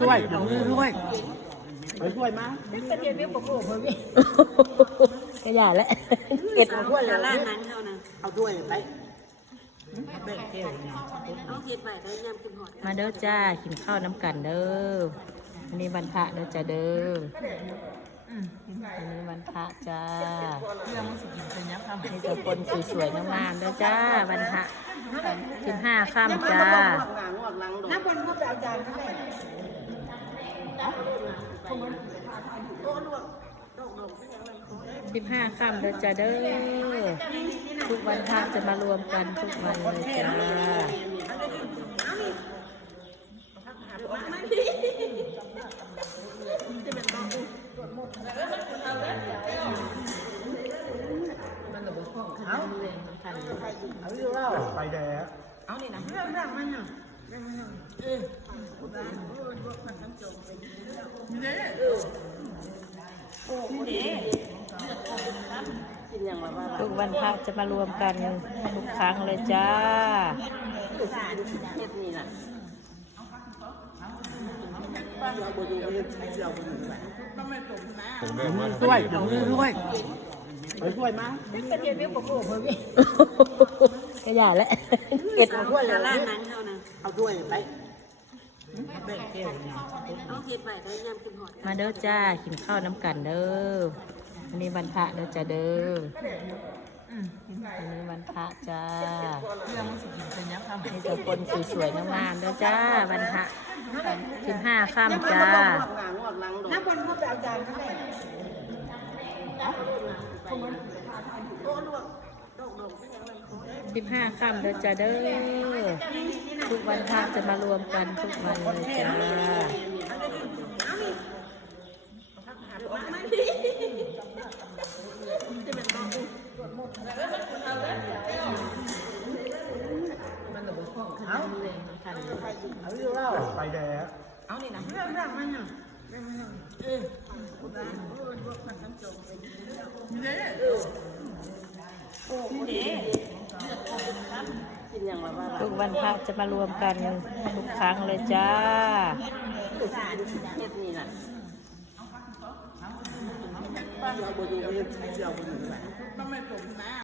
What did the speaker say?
ช่วยช่วยช่วยมาเป็นเรื่องปกติเลยก็อย่าแหละเก็บเอาถ้วยเลยเอาถ้วยไปมาเด้อจ้ากินข้าวน้ำกันเด้อวันนี้วันพระเด้อจ้าเด้อวันนี้วันพระจ้ามีแต่คนสวยๆงามๆเด้อจ้าวันพระ15 ค่ำจ้าน้ำบนก็ไปเอาจานนั่นแหละ15 ค่ำเด้อจ้าเด้อทุกวันพระจะมารวมกันทุกวันเลยจ้าไปแดดเอานี่นะเรื่องมันน่ะทุกวันพระจะมารวมกันทุกครั้งเลยจ้าช่วยช่วยช่วยมาเป็นเรื่องปกติเลยก็อย่าแหละเก็บเอาถ้วยเลยเอาถ้วยไปมาเด้อจ้ากินข้าวน้ำกันเด้อวันนี้วันพระเด้อจ้าเด้อวันนี้วันพระจ้ามีแต่คนสวยๆงามๆเด้อจ้าวันพระ15 ค่ำจ้าน้ำบนก็ไปเอาจานนั่นแหละ15 ค่ำเด้อจ้าเด้อทุกวันพระจะมารวมกันทุกวันเลยจ้าไปแดดเอานี่นะเรื่องมันน่ะทุกวันพระจะมารวมกันทุกครั้งเลยจ้า